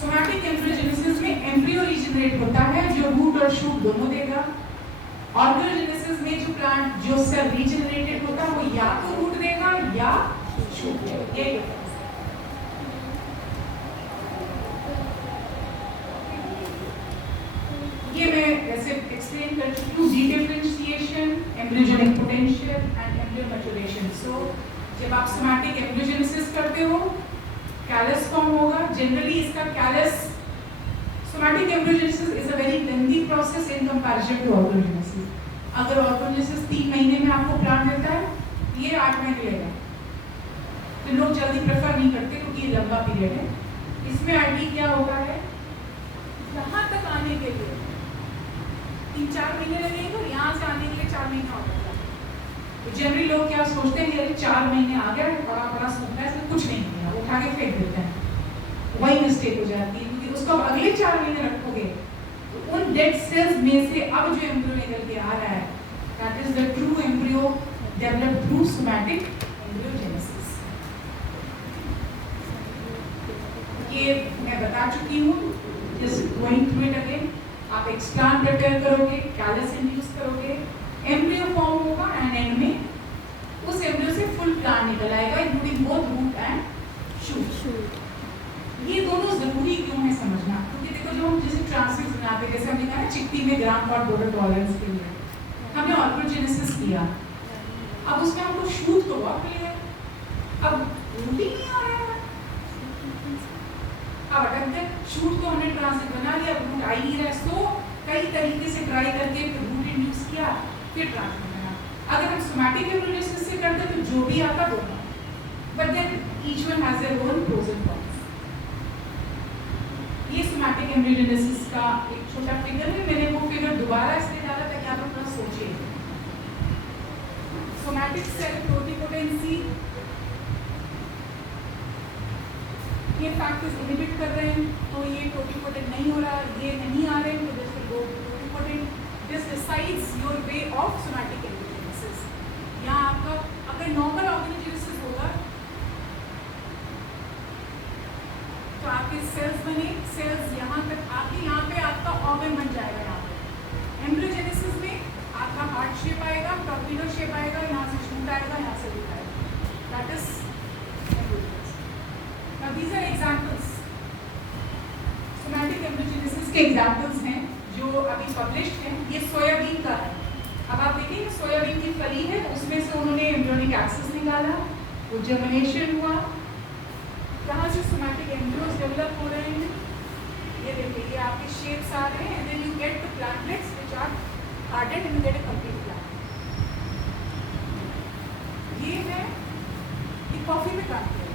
Somatic embryogenesis में एम्ब्रियो रीजनरेट होता है जो रूट और शूट दोनों देगा। ऑर्गेनोजेनेसिस में जो प्लांट जो सेल रीजनरेटेड होता है वो या तो रूट देगा या शूट देगा। ये मैं ऐसे एक्सप्लेन कर चुकी हूँ, differentiation, embryogenic potential and embryo maturation. So जब आप सोमैटिक एम्ब्रियोजेनेसिस करते हो कैलस फॉर्म होगा, जनरली इसका callus somatic embryogenesis is a very lengthy process in comparison to organogenesis. अगर ऑर्गोजेनेसिस 3 महीने में आपको प्लांट देता है, ये 8 महीने लेगा, तो लोग जल्दी प्रेफर नहीं करते क्योंकि ये लंबा पीरियड है। इसमें आईडी क्या होता है, यहाँ तक आने के लिए 3-4 महीने लगेंगे, तो यहाँ से आने के लिए 4 महीना होगा। तो जनरली लोग क्या सोचते हैं, अरे 4 महीने आ गया, बड़ा बड़ा सूखता है, इसमें कुछ नहीं किया, उठा के फेंक देते हैं। वही मिस्टेक हो जाती है, क्योंकि उसको अगले 4 महीने रखोगे, तो उन डेड सेल्स में से अब जो एम्ब्रियो निकल के आ रहा है, that is the true embryo developed through somatic embryogenesis. ये मैं बता चुकी हूँ, just going through it again. आप एक स्टार्ट प्रिपेयर करोगे, कैलस इंड्यूस करोगे, एम्ब्रियो फॉर्म होगा एंड एंड में उस एम्ब्रियो से फुल प्लांट निकल आएगा, including both root and shoot. ये दोनों जरूरी क्यों है समझना, क्योंकि देखो जो हम जैसे ट्रांसफिक्स बनाते हैं, जैसे हमने कहा ना चिट्टी में ग्राम फॉर बॉर्डर टॉलरेंस के लिए हमने ऑर्गोजेनेसिस किया, अब उसमें हमको शूट तो बहुत मिल गया, अब रूट ही नहीं आ रहा है, अब अटक गए। शूट को हमने ट्रांसफिक्स बना लिया, रूट आ ही नहीं रहा है, सो कई तरीके से ट्राई करके रूट इंड्यूस किया, फिर ट्रांसफिक्स बना। अगर हम सोमैटिक एम्ब्रियोजेनेसिस से करते तो जो भी आता दोनों, but then each one has their own pros and cons. ये सोमैटिक एम्ब्रियोजेनेसिस का एक छोटा फिगर है, मैंने वो फिगर दोबारा इसलिए डाला ताकि आप अपना सोचिए। सोमैटिक सेल टोटिपोटेंसी, ये फैक्टर्स इनहिबिट कर रहे हैं, तो ये टोटिपोटेंट नहीं हो रहा, ये नहीं आ रहे हैं, तो this will go totipotent. This decides your way of somatic embryogenesis. यहाँ आपका अगर नॉर्मल ऑर्गेनोजेनेसिस होगा तो आपके सेल्स बने, सेल्स यहाँ तक आपके यहाँ पे आपका ऑर्गन बन जाएगा। यहाँ पे एम्ब्रियोजेनेसिस में आपका हार्ट शेप आएगा, टॉर्पेडो शेप आएगा, यहाँ से शूट आएगा, यहाँ से रूट आएगा, that is embryogenesis. Now these are examples, somatic embryogenesis के एग्जांपल्स हैं जो अभी पब्लिश्ड हैं। ये सोयाबीन का है, अब आप देखिए सोयाबीन की फली है, उसमें से उन्होंने एम्ब्रियोनिक एक्सिस निकाला, वो जर्मिनेशन हुआ, कहाँ से सोमैटिक एम्ब्रियोज डेवलप हो रहे हैं, ये देखिए ये आपके शेप्स आ रहे हैं, and then you get the plantlets which are hardened and you get a complete plant. ये है, ये कॉफी में काम किया है,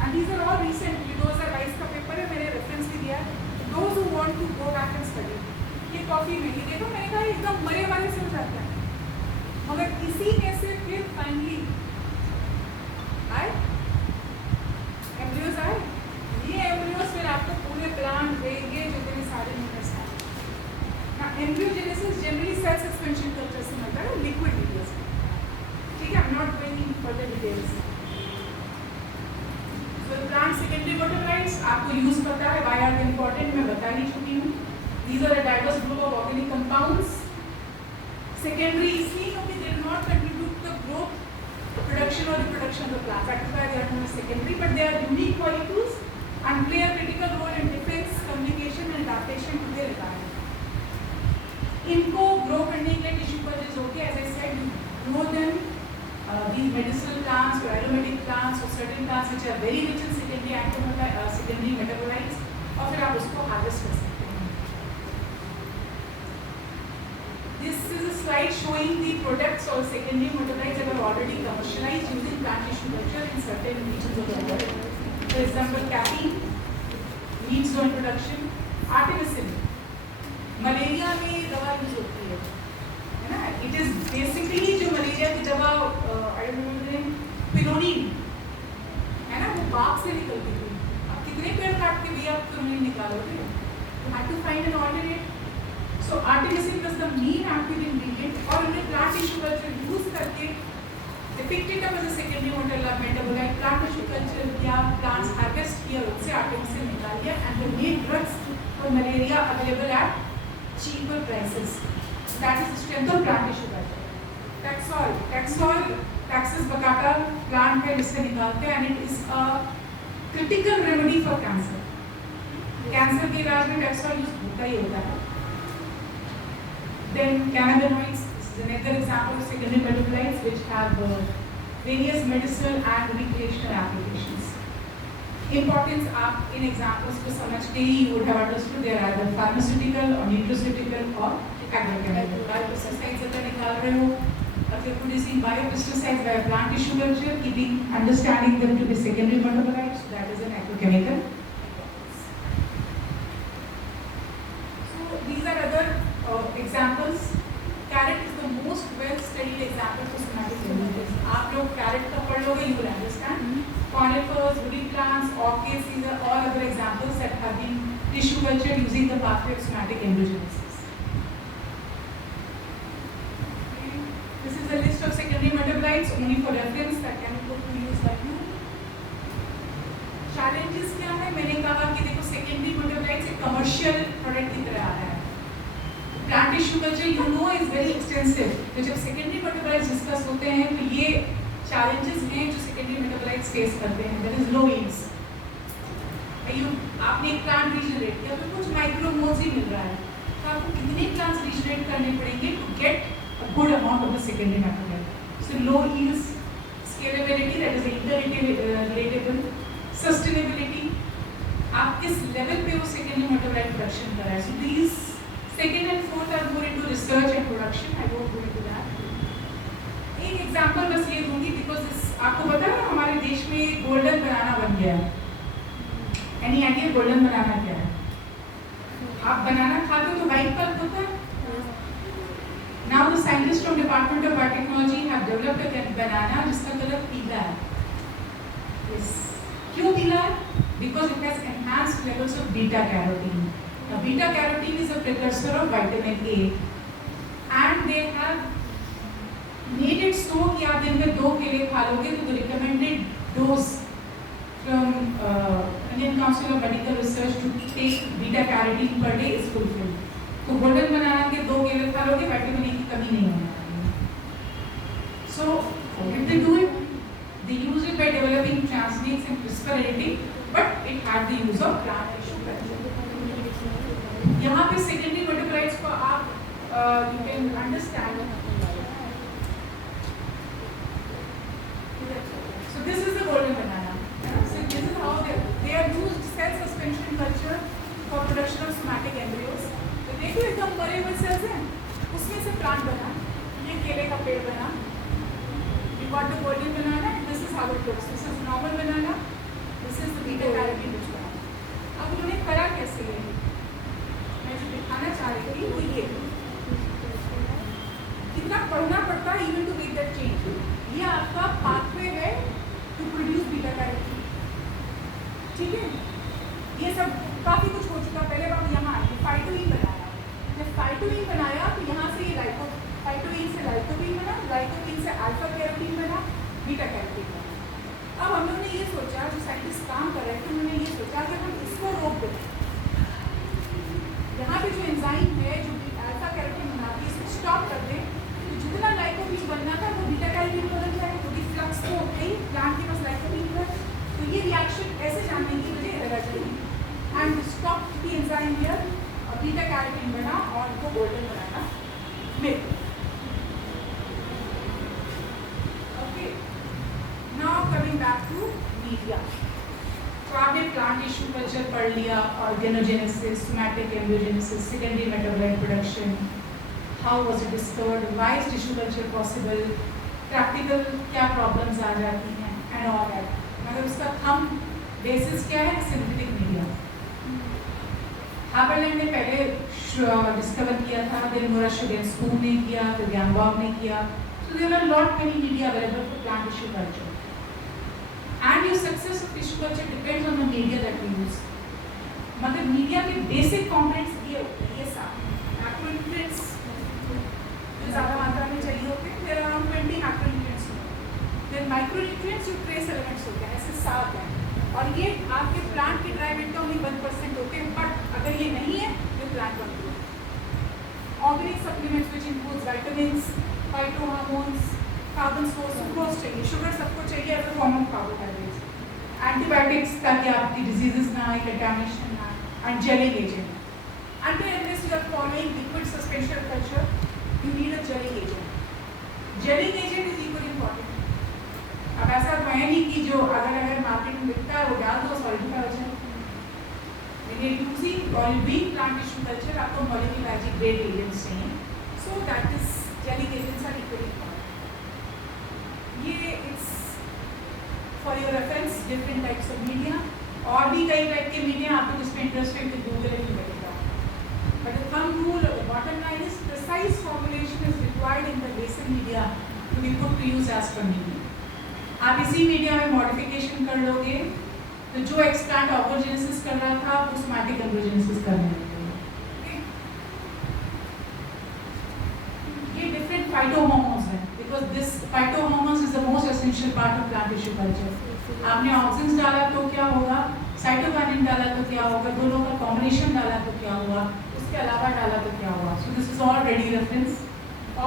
and these are all recent, ये 2022 का पेपर है, मैंने रेफरेंस भी दिया है, those who want to go back and study। ये कॉफी में, ये देखो मैंने कहा एकदम मरे वाले से हो जाता है, मगर इसी में से फिर फाइनली आए एम्ब्रियोज आए, ये एम्ब्रियोज फिर आपको पूरे प्लांट देंगे जो तेरे सारे न्यूक्लियस हैं। Now embryogenesis generally cell suspension culture से मिलता है, लिक्विड मीडिया से, ठीक है, I'm not going into further details। So plant secondary metabolites आपको यूज पता है, why are they important मैं बता ही चुकी हूँ। These are a diverse group of organic compounds। Secondary इसलिए क्योंकि they do not contribute to the growth, production or reproduction of the plant, that is why they are known as secondary, but they are unique molecules and play a critical role in defense, communication and adaptation to their environment। इनको grow करने के लिए tissue cultures होते हैं, as I said you grow them, these medicinal plants or aromatic plants or certain plants which are very rich in secondary metabolites, और फिर आप उसको हार्वेस्ट कर सकते हैं। This is a slide showing the products or secondary metabolites that are already commercialized using plant tissue culture in certain regions of the world. For example, caffeine leads to introduction, artemisinin malaria में दवा use होती है ना, it is basically जो malaria की दवा पिनोनिन है ना, वो बाग से निकलती थी। अब कितने पेड़ काट के भी आप पिनोनिन निकालोगे, you have to find an alternate. So artemisinin was the main active ingredient, और उन्होंने प्लांट टिश्यू कल्चर यूज करके depicted as a secondary metabolite plant tissue culture किया, प्लांट्स हार्वेस्ट किया, उससे आर्टेमिसिन निकाल लिया, and they made drugs for malaria available at cheaper prices। That is the strength of plant tissue culture। Taxol, Taxus baccata plant पे जिससे निकालते हैं, and it is a critical remedy for cancer। Cancer के इलाज में Taxol use होता ही होता है। Then cannabinoids, this is another example of secondary metabolites which have various medicinal and recreational applications। Importance आप इन एग्जाम्पल्स को समझ के ही you would have understood they are either pharmaceutical or nutraceutical or agrochemical. Biopesticides अगर निकाल रहे हो, if you're producing biopesticides by a plant tissue culture, keeping understanding them to be secondary metabolites, so that is an agrochemical. So these are other examples. Carrot is the most well studied example for somatic diseases. आप लोग carrot का पढ़ लोगे, you will understand. Conifers, woody plants, orchids, these are all other examples that have been tissue cultured using the pathway of somatic embryogenesis. This is a list of secondary metabolites only for reference that can be put to use by you. Challenges क्या है? मैंने कहा कि देखो secondary metabolites एक commercial product की तरह आ रहा है. Plant tissue culture you know is very extensive. तो जब secondary metabolites discuss होते हैं तो ये challenges हैं जो secondary metabolites face करते हैं. There is low yields. आपने एक plant regenerate किया तो कुछ micromoles ही मिल रहा है. तो आपको कितने plants regenerate करने पड़ेंगे to get a good amount of the secondary metabolite. So low yields, scalability, that is interrelatable, sustainability. आप किस level पे वो secondary metabolite production कर रहा है. So these second and fourth are more into research and production. I won't go into that. एक example बस ये दूंगी बिकॉज आपको पता है हमारे देश में गोल्डन बनाना बन गया है. एनी आइडिया गोल्डन बनाना क्या है? आप बनाना खाते हो तो वाइट कलर होता है. Now the scientist from department of biotechnology have developed a banana जिसका कलर पीला है. यस, क्यों पीला है? Because it has enhanced levels of beta carotene. Now beta carotene is a precursor of vitamin A and they have made it so कि आप दिन में 2 केले खा लोगे तो the recommended dose from Indian Council of Medical Research to take beta carotene per day is fulfilled. तो golden बनाना के 2 केले खा लोगे विटामिन ए की कमी नहीं होने वाली. So if they do it, they use it by developing transgenes and CRISPR editing, but it had the use of plant tissue culture. यहाँ पे secondary metabolites को आप you can understand. So this is the golden banana. So this is how they are used cell suspension culture for production of somatic embryos. तो देखो एकदम बड़े बड़े cells हैं, उसमें से plant बना, ये केले का पेड़ बना. You got the golden banana. This is how it looks. This is normal banana. This is the beta carotene which one. अब उन्होंने करा कैसे है? मैं जो दिखाना चाह रही थी वो ये. कितना पढ़ना पड़ता है even to make that change. ये आपका pathway है to produce beta carotene. ठीक है? ये सब काफी कुछ हो चुका. पहले बार यहाँ आए फाइटोइन बनाया. जब फाइटोइन बनाया तो यहाँ से ये फाइटोइन से लाइकोपीन बना, लाइकोपीन से अल्फा कैरोटीन बना, बीटा कैरोटीन बना. अब हम लोगों ने ये सोचा, जो साइंटिस्ट काम कर रहे थे उन्होंने ये सोचा कि हम इसको रोक दें. यहाँ पे जो एंजाइम है जो अल्फा कैरोटीन बनाती है इसको स्टॉप कर दें. तो जितना लाइकोपीन बनना था वो बीटा कैरोटीन बदल जाए क्योंकि फ्लक्स तो होते ही प्लांट के पास लाइकोपीन है. तो ये रिएक्शन ऐसे जानने की मुझे लगा चाहिए and stop the enzyme here और बीटा कैरोटीन बना और इनको गोल्डन बनाना मिल. Okay, now coming back to media. तो आपने प्लांट टिश्यू कल्चर पढ़ लिया, organogenesis, somatic embryogenesis, secondary metabolite production, how was it discovered, why is tissue culture possible, practical क्या प्रॉब्लम्स आ जाती हैं एंड ऑल दैट. मगर उसका थंब बेसिस क्या है? Synthetic media. हार्बरलैंड ने पहले डिस्कवर किया था, फिर मोराशगेंस्कूम ने किया, फिर गैम्बॉग ने किया. So there are lot many media available for plant tissue culture. And your success of tissue culture depends on the media that we use. मगर मीडिया के बेसिक कंपोनेंट्स ये होते हैं, ये सारे मैक्रोन्यूट्रिएंट्स जो ज़्यादा मात्रा में चाहिए होते हैं. There are around 20 macronutrients. फिर माइक्रोन्यूट्रिएंट्स जो ट्रेस एलिमेंट्स होते हैं, ऐसे 7 हैं. और ये आपके प्लांट के ड्राई वेट का only 1% होते हैं. बट अगर ये नहीं है तो प्लांट बनते हैं. Organic supplements which includes vitamins, phytohormones, carbon source, sucrose चाहिए, शुगर सबको चाहिए as a form of carbohydrates. Antibiotics ताकि आपकी डिजीजेस ना आए, कंटामिनेशन ना आए, and gelling agent. Until unless you are following liquid suspension culture, you need a gelling agent. Gelling agent is equally important. अब ऐसा तो है नहीं कि जो अगर मार्केट में बिकता है वो डाल दो सॉलिडिफाई हो जाए। लेकिन यूजिंग और बीइंग प्लांट टिश्यू कल्चर आपको मॉलिक्यूलर मैजिक ग्रेड एजेंट्स चाहिए, so that is gelling agents are equally important. ये it's for your reference different types of media, और भी कई टाइप के मीडिया आपको जिसमें इंटरेस्ट है तो गूगल ही मिलेगा। बट द थंब रूल और bottom line is precise formulation is required in the basic media to be put to use as per media. आप इसी मीडिया में मॉडिफिकेशन कर लोगे तो जो एक्सप्लांट ऑर्गोजेनेसिस कर रहा था वो सोमैटिक एम्ब्रियोजेनेसिस करने लगेगा। ये डिफरेंट फाइटोहॉर्मोन्स हैं, because this phytohormones is the most essential part of plant tissue culture. आपने ऑक्सिन्स डाला तो क्या होगा, साइटोकाइनिन डाला तो क्या होगा, दोनों का कॉम्बिनेशन डाला तो क्या हुआ, उसके अलावा डाला तो क्या हुआ। So this is already reference.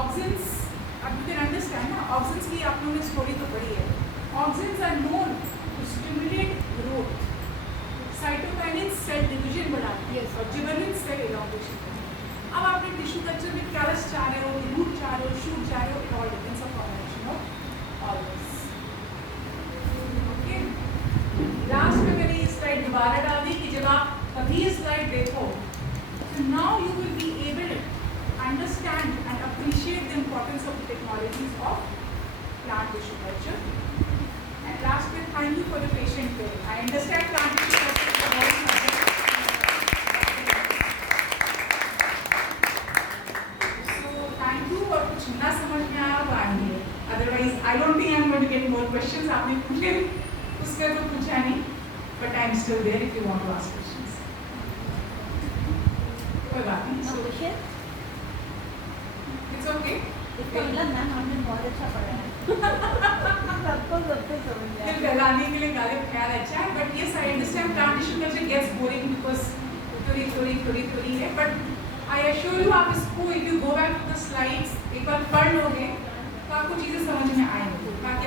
Auxins अब यू कैन अंडरस्टैंड ना, ऑक्सिन्स की आप लोगों ने स्टोरी तो पढ़ी है। Auxins are known to stimulate growth, cytokinin cell division बढ़ाती है और जिबरेलिन सेल एलॉन्गेशन। अब आपने टिश्यू कल्चर में कैलस चाह रहे हो, रूट चाह रहे हो, शूट चाह रहे हो, it all depends on combination of all this. Okay, last में मैंने ये स्लाइड दोबारा डाल दी कि जब आप कभी ये स्लाइड देखो so now you will be able to understand and appreciate the importance of the technologies of plant tissue culture. And last में thank you for the patient care. I understand plant tissue culture is a very subject. So thank you, और कुछ ना समझ में आया तो आएंगे, otherwise I don't think I'm going to get more questions. आपने पूछे उसमें तो पूछा नहीं, but I'm still there if you want to ask questions. कोई बात नहीं, इट्स ओके। इसका मतलब मैम आपने बहुत अच्छा पढ़ा है। सबको समझ गया। फिर गलाने के लिए गालिब ख्याल अच्छा है, but yes I understand plant tissue culture gets boring because थोड़ी है, but I assure you आप इसको if you go back to the slides एक बार पढ़ लोगे तो आपको चीज़ें समझ में आएंगी। बाकी